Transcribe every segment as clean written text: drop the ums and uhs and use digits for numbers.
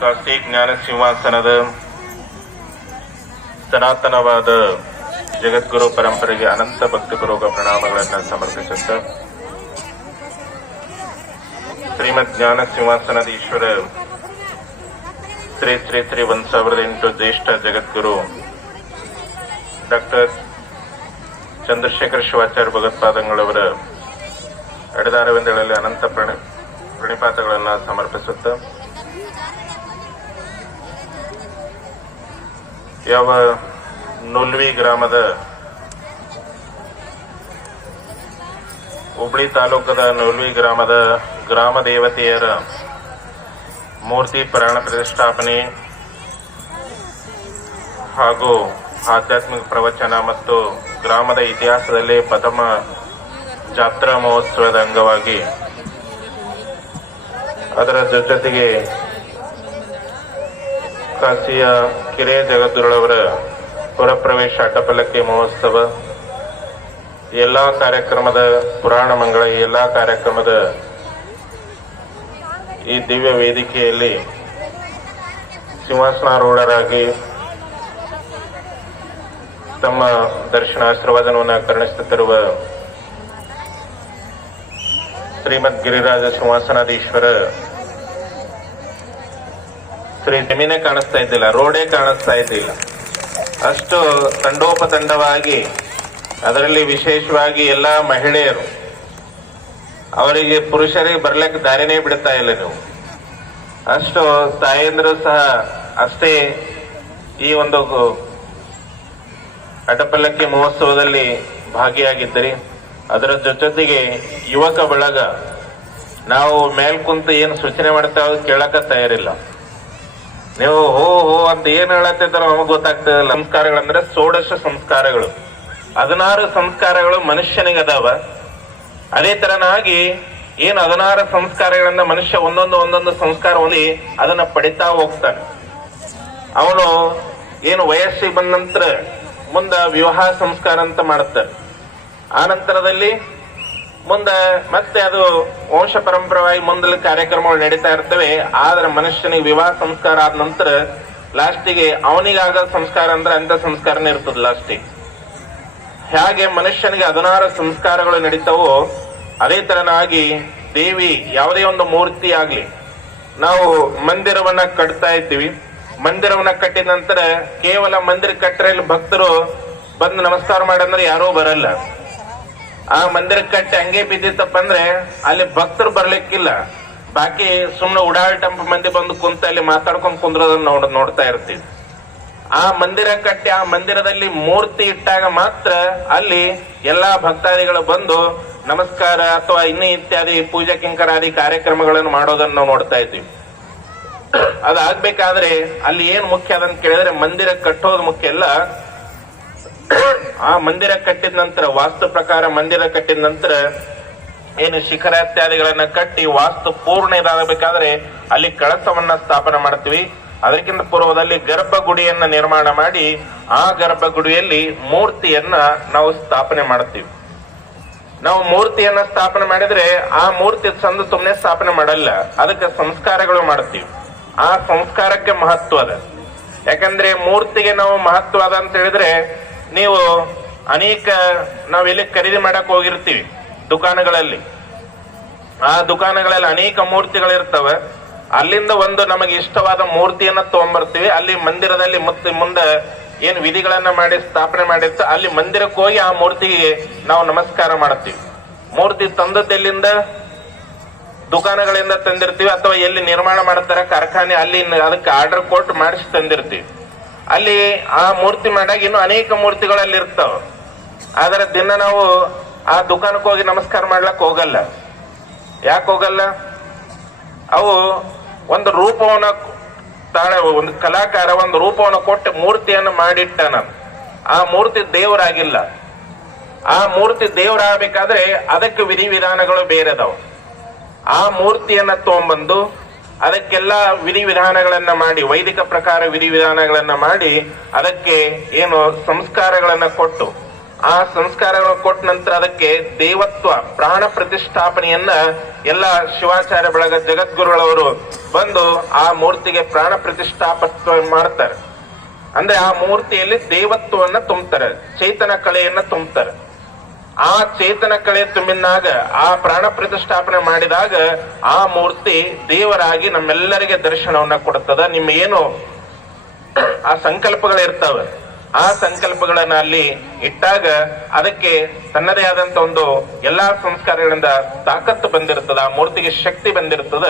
ಕಾಶಿ ಜ್ಞಾನ ಸಿಂಹಾಸನದ ಸನಾತನವಾದ ಜಗದ್ಗುರು ಪರಂಪರೆಗೆ ಅನಂತ ಭಕ್ತಪೂರ್ವಕ ಪ್ರಣಾಮಗಳನ್ನು ಸಮರ್ಪಿಸುತ್ತ ಶ್ರೀಮದ್ ಜ್ಞಾನ ಸಿಂಹಾಸನದ ಈಶ್ವರ ಶ್ರೀ ಶ್ರೀ ಶ್ರೀ 1008 ಜ್ಯೇಷ್ಠ ಜಗದ್ಗುರು ಡಾಕ್ಟರ್ ಚಂದ್ರಶೇಖರ ಶಿವಾಚಾರ್ಯ ಭಗವತ್ಪಾದಂಗಳವರ ಅಡೆದಾರವೆಂದಳಲ್ಲಿ ಅನಂತ ಪ್ರಣಿಪಾತಗಳನ್ನು ಸಮರ್ಪಿಸುತ್ತ ಯಾವ ನುಲ್ವಿ ಗ್ರಾಮದ ಹುಬ್ಳಿ ತಾಲೂಕದ ನುಲ್ವಿ ಗ್ರಾಮದ ಗ್ರಾಮ ದೇವತೆಯರ ಮೂರ್ತಿ ಪ್ರಾಣ ಪ್ರತಿಷ್ಠಾಪನೆ ಹಾಗೂ ಆಧ್ಯಾತ್ಮಿಕ ಪ್ರವಚನ ಮತ್ತು ಗ್ರಾಮದ ಇತಿಹಾಸದಲ್ಲಿ ಪ್ರಥಮ ಜಾತ್ರಾ ಮಹೋತ್ಸವದ ಅಂಗವಾಗಿ ಅದರ ಜೊತೆಗೆ ಕಾಶಿಯ ಕಿರಿಯ ಜಗದ್ಗುರುಗಳವರ ಪುರಪ್ರವೇಶ ಅಡ್ಡಪಲ್ಲಕ್ಕಿ ಮಹೋತ್ಸವ ಎಲ್ಲಾ ಕಾರ್ಯಕ್ರಮದ ಪುರಾಣ ಮಂಗಳ ಎಲ್ಲಾ ಕಾರ್ಯಕ್ರಮದ ಈ ದಿವ್ಯ ವೇದಿಕೆಯಲ್ಲಿ ಸಿಂಹಾಸನಾರೂಢರಾಗಿ ತಮ್ಮ ದರ್ಶನಾಶೀರ್ವಾದವನ್ನು ಕರುಣಿಸುತ್ತಿರುವ ಶ್ರೀಮದ್ ಗಿರಿರಾಜ ಸಿಂಹಾಸನಾಧೀಶ್ವರ ಶ್ರೀ ಜಮೀನೇ ಕಾಣಿಸ್ತಾ ಇದ್ದಿಲ್ಲ, ರೋಡೇ ಕಾಣಿಸ್ತಾ ಇದ್ದಿಲ್ಲ. ಅಷ್ಟು ತಂಡೋಪತಂಡವಾಗಿ, ಅದರಲ್ಲಿ ವಿಶೇಷವಾಗಿ ಎಲ್ಲ ಮಹಿಳೆಯರು, ಅವರಿಗೆ ಪುರುಷರಿಗೆ ಬರ್ಲಿಕ್ಕೆ ದಾರಿನೇ ಬಿಡ್ತಾ ಇಲ್ಲ ನೀವು. ಅಷ್ಟು ತಾಯಂದ್ರು ಸಹ ಅಷ್ಟೇ ಈ ಒಂದು ಅಡ್ಡಪಲ್ಲಕ್ಕಿ ಮಹೋತ್ಸವದಲ್ಲಿ ಭಾಗಿಯಾಗಿದ್ದರಿ. ಅದರ ಜೊತೆಗೆ ಯುವಕ ಬಳಗ ನಾವು ಮೇಲ್ ಕುಂತು ಏನು ಸೂಚನೆ ಮಾಡ್ತಾವ ಕೇಳಕ ತಯಾರಿಲ್ಲ. ನೀವು ಹೋ ಹೋ ಅಂತ ಏನ್ ಹೇಳತ್ತಿದ್ದಾರೋ ನಮಗ್ ಗೊತ್ತಾಗ್ತದಿಲ್ಲ. ಸಂಸ್ಕಾರಗಳಂದ್ರೆ ಷೋಡಶ ಸಂಸ್ಕಾರಗಳು, 16 ಸಂಸ್ಕಾರಗಳು ಮನುಷ್ಯನಿಗೆ ಅದಾವ. ಅದೇ ತರನಾಗಿ ಏನು 16 ಸಂಸ್ಕಾರಗಳಿಂದ ಮನುಷ್ಯ ಒಂದೊಂದು ಸಂಸ್ಕಾರ ಹೊಂದಿ ಅದನ್ನ ಪಡಿತಾ ಹೋಗ್ತಾನೆ. ಅವನು ಏನು ವಯಸ್ಸಿಗೆ ಬಂದ ನಂತರ ಮುಂದ ವಿವಾಹ ಸಂಸ್ಕಾರ ಅಂತ ಮಾಡುತ್ತಾರೆ. ಆ ನಂತರದಲ್ಲಿ ಮುಂದೆ ಮತ್ತೆ ಅದು ವಂಶ ಪರಂಪರವಾಗಿ ಮುಂದಲ ಕಾರ್ಯಕ್ರಮಗಳು ನಡೀತಾ ಇರ್ತವೆ. ಆದ್ರೆ ಮನುಷ್ಯನಿಗೆ ವಿವಾಹ ಸಂಸ್ಕಾರ ಆದ ನಂತರ ಲಾಸ್ಟಿಗೆ ಅವನಿಗಾಗ ಸಂಸ್ಕಾರ ಅಂದ್ರೆ ಅಂತ ಸಂಸ್ಕಾರನೇ ಇರ್ತದೆ ಲಾಸ್ಟಿಗೆ. ಹೇಗೆ ಮನುಷ್ಯನಿಗೆ 16 ಸಂಸ್ಕಾರಗಳು ನಡೀತಾವೋ ಅದೇ ತರನಾಗಿ ದೇವಿ ಯಾವುದೇ ಒಂದು ಮೂರ್ತಿ ಆಗ್ಲಿ, ನಾವು ಮಂದಿರವನ್ನ ಕಟ್ತಾ ಇದ್ದೀವಿ. ಮಂದಿರವನ್ನ ಕಟ್ಟಿದ ನಂತರ ಕೇವಲ ಮಂದಿರ ಕಟ್ಟರೆ ಇಲ್ಲಿ ಭಕ್ತರು ಬಂದು ನಮಸ್ಕಾರ ಮಾಡಂದ್ರೆ ಯಾರೂ ಬರಲ್ಲ. ಆ ಮಂದಿರ ಕಟ್ಟಿ ಹಂಗೆ ಬಿದ್ದಿತ್ತಪ್ಪ ಅಂದ್ರೆ ಅಲ್ಲಿ ಭಕ್ತರು ಬರ್ಲಿಕ್ಕಿಲ್ಲ. ಬಾಕಿ ಸುಮ್ನೆ ಉಡಾಳ್ಟಂಪ ಮಂದಿ ಬಂದು ಕುಂತ ಅಲ್ಲಿ ಮಾತಾಡ್ಕೊಂಡ್ ಕುಂದ್ರೋದನ್ನ ನೋಡ್ತಾ ಇರ್ತೀವಿ. ಆ ಮಂದಿರ ಕಟ್ಟಿ ಆ ಮಂದಿರದಲ್ಲಿ ಮೂರ್ತಿ ಇಟ್ಟಾಗ ಮಾತ್ರ ಅಲ್ಲಿ ಎಲ್ಲಾ ಭಕ್ತಾದಿಗಳು ಬಂದು ನಮಸ್ಕಾರ ಅಥವಾ ಇನ್ನೂ ಇತ್ಯಾದಿ ಪೂಜಾ ಕಿಂಕರಾದಿ ಕಾರ್ಯಕ್ರಮಗಳನ್ನು ಮಾಡೋದನ್ನ ನಾವು ನೋಡ್ತಾ ಇದ್ದೀವಿ. ಅದಾಗ್ಬೇಕಾದ್ರೆ ಅಲ್ಲಿ ಏನ್ ಮುಖ್ಯ ಅದನ್ನ ಕೇಳಿದ್ರೆ ಮಂದಿರ ಕಟ್ಟೋದು ಮುಖ್ಯ ಅಲ್ಲ. ಆ ಮಂದಿರ ಕಟ್ಟಿದ ನಂತರ ವಾಸ್ತು ಪ್ರಕಾರ ಮಂದಿರ ಕಟ್ಟಿದ ನಂತರ ಏನು ಶಿಖರ ಇತ್ಯಾದಿಗಳನ್ನ ಕಟ್ಟಿ ವಾಸ್ತು ಪೂರ್ಣ ಇದಾಗಬೇಕಾದ್ರೆ ಅಲ್ಲಿ ಕಳಸವನ್ನ ಸ್ಥಾಪನೆ ಮಾಡ್ತೀವಿ. ಅದಕ್ಕಿಂತ ಪೂರ್ವದಲ್ಲಿ ಗರ್ಭಗುಡಿಯನ್ನ ನಿರ್ಮಾಣ ಮಾಡಿ ಆ ಗರ್ಭಗುಡಿಯಲ್ಲಿ ಮೂರ್ತಿಯನ್ನ ನಾವು ಸ್ಥಾಪನೆ ಮಾಡ್ತೀವಿ. ನಾವು ಮೂರ್ತಿಯನ್ನ ಸ್ಥಾಪನೆ ಮಾಡಿದ್ರೆ ಆ ಮೂರ್ತಿ ಚಂದ ಸುಮ್ಮನೆ ಸ್ಥಾಪನೆ ಮಾಡಲ್ಲ, ಅದಕ್ಕೆ ಸಂಸ್ಕಾರಗಳು ಮಾಡ್ತೀವಿ. ಆ ಸಂಸ್ಕಾರಕ್ಕೆ ಮಹತ್ವ ಅದ. ಯಾಕಂದ್ರೆ ಮೂರ್ತಿಗೆ ನಾವು ಮಹತ್ವ ಅದ ಅಂತ ಹೇಳಿದ್ರೆ, ನೀವು ನಾವೆಲ್ಲಿ ಖರೀದಿ ಮಾಡಕ್ ಹೋಗಿರ್ತೀವಿ ದುಕಾನಗಳಲ್ಲಿ, ಆ ದುಕಾನಗಳಲ್ಲಿ ಅನೇಕ ಮೂರ್ತಿಗಳಿರ್ತವೆ. ಅಲ್ಲಿಂದ ಒಂದು ನಮಗೆ ಇಷ್ಟವಾದ ಮೂರ್ತಿಯನ್ನ ತಗೊಂಡ್ಬರ್ತೀವಿ. ಅಲ್ಲಿ ಮಂದಿರದಲ್ಲಿ ಮತ್ತೆ ಮುಂದೆ ಏನ್ ವಿಧಿಗಳನ್ನ ಮಾಡಿ ಸ್ಥಾಪನೆ ಮಾಡಿರ್ತ ಅಲ್ಲಿ ಮಂದಿರಕ್ಕೆ ಹೋಗಿ ಆ ಮೂರ್ತಿಗೆ ನಾವು ನಮಸ್ಕಾರ ಮಾಡ್ತೀವಿ. ಮೂರ್ತಿ ತಂದದ್ದೆಲ್ಲಿಂದ ದುಕಾನಗಳಿಂದ ತಂದಿರ್ತೀವಿ, ಅಥವಾ ಎಲ್ಲಿ ನಿರ್ಮಾಣ ಮಾಡ್ತಾರೆ ಕಾರ್ಖಾನೆ ಅಲ್ಲಿ ಅದಕ್ಕೆ ಆರ್ಡರ್ ಕೊಟ್ಟು ಮಾಡಿಸಿ ತಂದಿರ್ತೀವಿ. ಅಲ್ಲಿ ಆ ಮೂರ್ತಿ ಮಾಡಾಗ ಇನ್ನು ಅನೇಕ ಮೂರ್ತಿಗಳು ಅಲ್ಲಿ ಇರ್ತಾವ. ಆದ್ರೆ ದಿನ ನಾವು ಆ ದುಕಾನಕ್ಕೆ ಹೋಗಿ ನಮಸ್ಕಾರ ಮಾಡ್ಲಕ್ ಹೋಗಲ್ಲ. ಯಾಕೆ ಹೋಗಲ್ಲ? ಅವು ಒಂದು ರೂಪವನ್ನ ಒಂದು ಕಲಾಕಾರ ಒಂದು ರೂಪವನ್ನು ಕೊಟ್ಟು ಮೂರ್ತಿಯನ್ನು ಮಾಡಿಟ್ಟಾನ. ಆ ಮೂರ್ತಿ ದೇವರಾಗಿಲ್ಲ. ಆ ಮೂರ್ತಿ ದೇವರಾಗಬೇಕಾದ್ರೆ ಅದಕ್ಕೆ ವಿಧಿವಿಧಾನಗಳು ಬೇರೆ ಅದಾವ. ಆ ಮೂರ್ತಿಯನ್ನ ತಗೊಂಡ್ಬಂದು ಅದಕ್ಕೆಲ್ಲ ವಿಧಿವಿಧಾನಗಳನ್ನ ಮಾಡಿ, ವೈದಿಕ ಪ್ರಕಾರ ವಿಧಿವಿಧಾನಗಳನ್ನ ಮಾಡಿ ಅದಕ್ಕೆ ಏನು ಸಂಸ್ಕಾರಗಳನ್ನ ಕೊಟ್ಟು, ಆ ಸಂಸ್ಕಾರಗಳನ್ನು ಕೊಟ್ಟ ನಂತರ ಅದಕ್ಕೆ ದೇವತ್ವ ಪ್ರಾಣ ಪ್ರತಿಷ್ಠಾಪನೆಯನ್ನ ಎಲ್ಲ ಶಿವಾಚಾರ್ಯ ಬಳಗ ಜಗದ್ಗುರುಗಳವರು ಬಂದು ಆ ಮೂರ್ತಿಗೆ ಪ್ರಾಣ ಪ್ರತಿಷ್ಠಾಪತ್ವ ಮಾಡ್ತಾರೆ. ಅಂದ್ರೆ ಆ ಮೂರ್ತಿಯಲ್ಲಿ ದೇವತ್ವವನ್ನ ತುಂಬ್ತಾರೆ, ಚೇತನ ಕಳೆಯನ್ನ ತುಂಬ್ತಾರೆ. ಆ ಚೇತನ ಕಳೆ ತುಂಬಿದಾಗ ಆ ಪ್ರಾಣ ಪ್ರತಿಷ್ಠಾಪನೆ ಮಾಡಿದಾಗ ಆ ಮೂರ್ತಿ ದೇವರಾಗಿ ನಮ್ಮೆಲ್ಲರಿಗೆ ದರ್ಶನವನ್ನ ಕೊಡುತ್ತದ. ನಿಮ್ಮ ಏನು ಆ ಸಂಕಲ್ಪಗಳಿರ್ತಾವೆ ಆ ಸಂಕಲ್ಪಗಳನ್ನ ಅಲ್ಲಿ ಇಟ್ಟಾಗ ಅದಕ್ಕೆ ತನ್ನದೇ ಆದಂತ ಒಂದು ಎಲ್ಲಾ ಸಂಸ್ಕಾರಗಳಿಂದ ತಾಕತ್ತು ಬಂದಿರ್ತದ, ಆ ಮೂರ್ತಿಗೆ ಶಕ್ತಿ ಬಂದಿರ್ತದ.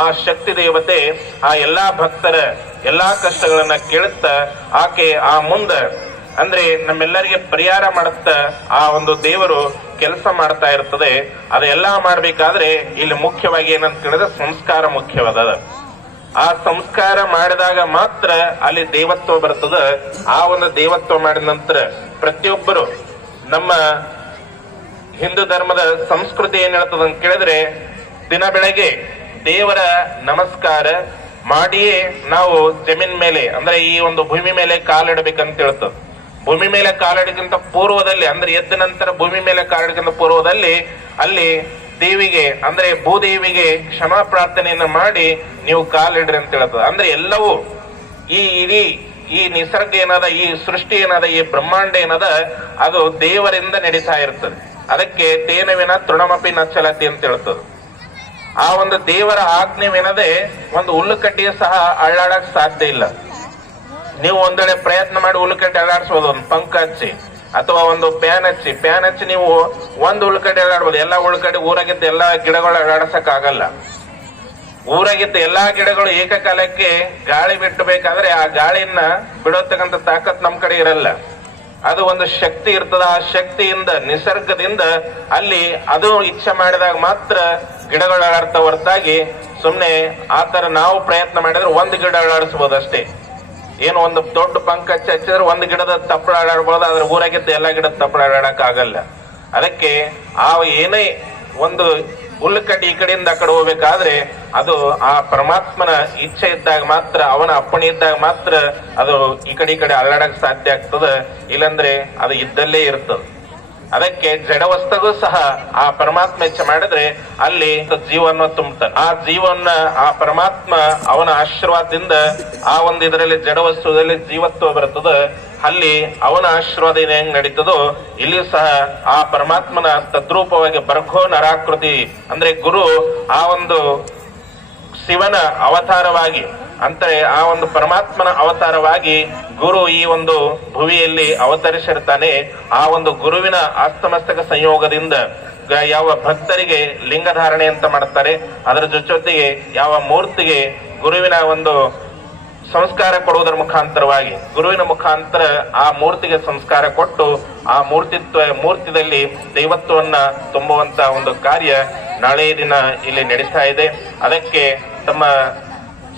ಆ ಶಕ್ತಿ ದೇವತೆ ಆ ಎಲ್ಲಾ ಭಕ್ತರ ಎಲ್ಲಾ ಕಷ್ಟಗಳನ್ನ ಕೇಳುತ್ತ ಆಕೆ ಆ ಮುಂದ ಅಂದ್ರೆ ನಮ್ಮೆಲ್ಲರಿಗೆ ಪರಿಹಾರ ಮಾಡುತ್ತ ಆ ಒಂದು ದೇವರು ಕೆಲಸ ಮಾಡ್ತಾ ಇರ್ತದೆ. ಅದೆಲ್ಲ ಮಾಡ್ಬೇಕಾದ್ರೆ ಇಲ್ಲಿ ಮುಖ್ಯವಾಗಿ ಏನಂತ ಕೇಳಿದ್ರೆ ಸಂಸ್ಕಾರ ಮುಖ್ಯವಾದ. ಆ ಸಂಸ್ಕಾರ ಮಾಡಿದಾಗ ಮಾತ್ರ ಅಲ್ಲಿ ದೇವತ್ವ ಬರ್ತದ. ಆ ಒಂದು ದೇವತ್ವ ಮಾಡಿದ ನಂತರ ಪ್ರತಿಯೊಬ್ಬರು ನಮ್ಮ ಹಿಂದೂ ಧರ್ಮದ ಸಂಸ್ಕೃತಿ ಏನ್ ಹೇಳ್ತದ ಅಂತ ಕೇಳಿದ್ರೆ ದಿನ ಬೆಳಗ್ಗೆ ದೇವರ ನಮಸ್ಕಾರ ಮಾಡಿಯೇ ನಾವು ಜಮೀನ್ ಮೇಲೆ ಅಂದ್ರೆ ಈ ಒಂದು ಭೂಮಿ ಮೇಲೆ ಕಾಲಿಡಬೇಕಂತ ಹೇಳ್ತದ. ಭೂಮಿ ಮೇಲೆ ಕಾಲಿಡಕ್ಕಿಂತ ಪೂರ್ವದಲ್ಲಿ ಅಂದ್ರೆ ಎದ್ದ ನಂತರ ಭೂಮಿ ಮೇಲೆ ಕಾಲಿಡಕ್ಕಿಂತ ಪೂರ್ವದಲ್ಲಿ ಅಲ್ಲಿ ದೇವಿಗೆ ಅಂದ್ರೆ ಭೂದೇವಿಗೆ ಕ್ಷಮಾ ಪ್ರಾರ್ಥನೆಯನ್ನ ಮಾಡಿ ನೀವು ಕಾಲಿಡ್ರಿ ಅಂತ ಹೇಳ್ತದೆ. ಅಂದ್ರೆ ಎಲ್ಲವೂ ಈ ಇಡೀ ಈ ನಿಸರ್ಗ ಏನದ, ಈ ಸೃಷ್ಟಿ ಏನದ, ಈ ಬ್ರಹ್ಮಾಂಡ ಏನದ ಅದು ದೇವರಿಂದ ನಡೀತಾ ಇರ್ತದೆ. ಅದಕ್ಕೆ ತೇನವಿನ ತೃಣಮಪಿ ನಚ್ಚಲತಿ ಅಂತ ಹೇಳ್ತದೆ. ಆ ಒಂದು ದೇವರ ಆಜ್ಞೆವೇನದೆ ಒಂದು ಹುಲ್ಲುಕಡ್ಡಿಯು ಸಹ ಅಳ್ಳಾಡಕ್ ಸಾಧ್ಯ ಇಲ್ಲ. ನೀವು ಒಂದೆಡೆ ಪ್ರಯತ್ನ ಮಾಡಿ ಹುಲ್ಲುಕಡ್ಡಿ ಅಳ್ಳಾಡಿಸಬಹುದು, ಒಂದು ಪಂಕ್ ಹಚ್ಚಿ ಅಥವಾ ಒಂದು ಪ್ಯಾನ್ ಹಚ್ಚಿ ನೀವು ಒಂದು ಹುಲ್ಲುಕಡ್ಡಿ ಅಳ್ಳಾಡ್ಬೋದು. ಎಲ್ಲಾ ಹುಲ್ಲುಕಡ್ಡಿ ಊರಾಗಿದ್ದ ಎಲ್ಲಾ ಗಿಡಗಳು ಅಳ್ಳಾಡ್ಸಕ್ ಆಗಲ್ಲ. ಊರಾಗಿದ್ದ ಎಲ್ಲಾ ಗಿಡಗಳು ಏಕಕಾಲಕ್ಕೆ ಗಾಳಿ ಬಿಟ್ಟಬೇಕಾದ್ರೆ ಆ ಗಾಳಿಯನ್ನ ಬಿಡೋತಕ್ಕಂಥ ತಾಕತ್ ನಮ್ ಕಡೆ ಇರಲ್ಲ. ಅದು ಒಂದು ಶಕ್ತಿ ಇರ್ತದ. ಆ ಶಕ್ತಿಯಿಂದ ನಿಸರ್ಗದಿಂದ ಅಲ್ಲಿ ಅದು ಇಚ್ಛೆ ಮಾಡಿದಾಗ ಮಾತ್ರ ಗಿಡಗಳು ಅಳ್ಳಾಡ್ತಾ ಹೊರತಾಗಿ ಸುಮ್ನೆ ಆತರ ನಾವು ಪ್ರಯತ್ನ ಮಾಡಿದ್ರೆ ಒಂದು ಗಿಡ ಅಳ್ಳಾಡಿಸಬಹುದು ಅಷ್ಟೇ. ಏನು ಒಂದು ದೊಡ್ಡ ಪಂಕ ಹಚ್ಚಿದ್ರೆ ಒಂದು ಗಿಡದ ತಪ್ಪಳ ಆಡಾಡ್ಬೋದು, ಅದ್ರ ಊರಾಗಿದ್ದ ಎಲ್ಲಾ ಗಿಡದ ತಪ್ಪಳ ಆಡಾಡಕ್ ಆಗಲ್ಲ. ಅದಕ್ಕೆ ಆ ಏನೇ ಒಂದು ಹುಲ್ಲುಕಡ್ಡಿ ಈ ಕಡೆಯಿಂದ ಆ ಕಡೆ ಹೋಗ್ಬೇಕಾದ್ರೆ ಅದು ಆ ಪರಮಾತ್ಮನ ಇಚ್ಛೆ ಇದ್ದಾಗ ಮಾತ್ರ, ಅವನ ಅಪ್ಪಣೆ ಇದ್ದಾಗ ಮಾತ್ರ ಅದು ಈ ಕಡೆ ಅಲ್ಲಾಡಕ್ ಸಾಧ್ಯ ಆಗ್ತದ. ಇಲ್ಲಂದ್ರೆ ಅದು ಇದ್ದಲ್ಲೇ ಇರ್ತದ. ಅದಕ್ಕೆ ಜಡವಸ್ತಗೂ ಸಹ ಆ ಪರಮಾತ್ಮ ಇಚ್ಛೆ ಮಾಡಿದ್ರೆ ಅಲ್ಲಿ ಜೀವನ ತುಂಬುತ್ತಾನೆ. ಆ ಜೀವನ ಆ ಪರಮಾತ್ಮ ಅವನ ಆಶೀರ್ವಾದದಿಂದ ಆ ಒಂದು ಇದರಲ್ಲಿ ಜಡವಸ್ತುದಲ್ಲಿ ಜೀವತ್ವ ಬರ್ತದ. ಅಲ್ಲಿ ಅವನ ಆಶೀರ್ವಾದ ಹೆಂಗ್ ನಡೀತದೋ ಇಲ್ಲಿ ಸಹ ಆ ಪರಮಾತ್ಮನ ತದ್ರೂಪವಾಗಿ ಬರ್ಖೋ ನರಾಕೃತಿ ಅಂದ್ರೆ ಗುರು ಆ ಒಂದು ಶಿವನ ಅವತಾರವಾಗಿ ಅಂದ್ರೆ ಆ ಒಂದು ಪರಮಾತ್ಮನ ಅವತಾರವಾಗಿ ಗುರು ಈ ಒಂದು ಭುವಿಯಲ್ಲಿ ಅವತರಿಸಿರ್ತಾನೆ. ಆ ಒಂದು ಗುರುವಿನ ಆಸ್ತಮಸ್ತಕ ಸಂಯೋಗದಿಂದ ಯಾವ ಭಕ್ತರಿಗೆ ಲಿಂಗಧಾರಣೆ ಅಂತ ಮಾಡ್ತಾರೆ, ಅದರ ಜೊತೆಗೆ ಯಾವ ಮೂರ್ತಿಗೆ ಗುರುವಿನ ಒಂದು ಸಂಸ್ಕಾರ ಕೊಡುವುದರ ಮುಖಾಂತರವಾಗಿ ಗುರುವಿನ ಮುಖಾಂತರ ಆ ಮೂರ್ತಿಗೆ ಸಂಸ್ಕಾರ ಕೊಟ್ಟು ಆ ಮೂರ್ತಿದಲ್ಲಿ ದೈವತ್ವವನ್ನ ತುಂಬುವಂತ ಒಂದು ಕಾರ್ಯ ನಾಳೆಯ ದಿನ ಇಲ್ಲಿ ನಡೆಸ್ತಾ ಇದೆ. ಅದಕ್ಕೆ ತಮ್ಮ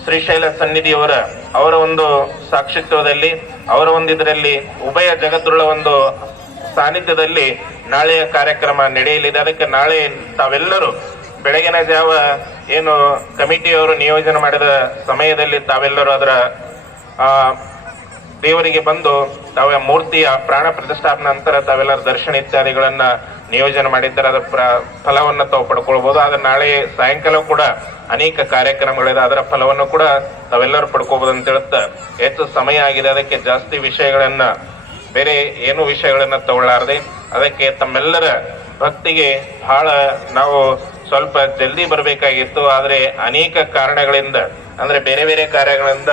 ಶ್ರೀಶೈಲ ಸನ್ನಿಧಿಯವರ ಅವರ ಒಂದು ಸಾಕ್ಷಿತ್ವದಲ್ಲಿ ಅವರ ಒಂದು ಇದರಲ್ಲಿ ಉಭಯ ಜಗದ್ರುಳ ಒಂದು ಸಾನ್ನಿಧ್ಯದಲ್ಲಿ ನಾಳೆಯ ಕಾರ್ಯಕ್ರಮ ನಡೆಯಲಿದೆ. ಅದಕ್ಕೆ ನಾಳೆ ತಾವೆಲ್ಲರೂ ಬೆಳಗಿನ ಜಾವ ಏನು ಕಮಿಟಿಯವರು ನಿಯೋಜನೆ ಮಾಡಿದ ಸಮಯದಲ್ಲಿ ತಾವೆಲ್ಲರೂ ಅದರ ದೇವರಿಗೆ ಬಂದು ತಾವ ಮೂರ್ತಿಯ ಪ್ರಾಣ ಪ್ರತಿಷ್ಠಾಪನೆ ನಂತರ ತಾವೆಲ್ಲರ ದರ್ಶನ ಇತ್ಯಾದಿಗಳನ್ನ ನಿಯೋಜನೆ ಮಾಡಿದ್ದಾರೆ. ಅದರ ಫಲವನ್ನ ತಾವು ಪಡ್ಕೊಳ್ಬಹುದು. ಆದ್ರೆ ನಾಳೆ ಸಾಯಂಕಾಲ ಕೂಡ ಅನೇಕ ಕಾರ್ಯಕ್ರಮಗಳಿದೆ, ಅದರ ಫಲವನ್ನು ಕೂಡ ತಾವೆಲ್ಲರೂ ಪಡ್ಕೋಬಹುದು ಅಂತ ಹೇಳುತ್ತಾ ಹೆಚ್ಚು ಸಮಯ ಆಗಿದೆ. ಅದಕ್ಕೆ ಜಾಸ್ತಿ ವಿಷಯಗಳನ್ನ ಬೇರೆ ಏನು ವಿಷಯಗಳನ್ನ ತಗೊಳ್ಳಾರದೆ ಅದಕ್ಕೆ ತಮ್ಮೆಲ್ಲರ ಭಕ್ತಿಗೆ ಬಹಳ ನಾವು ಸ್ವಲ್ಪ ಜಲ್ದಿ ಬರಬೇಕಾಗಿತ್ತು. ಆದ್ರೆ ಅನೇಕ ಕಾರಣಗಳಿಂದ ಅಂದ್ರೆ ಬೇರೆ ಬೇರೆ ಕಾರ್ಯಗಳಿಂದ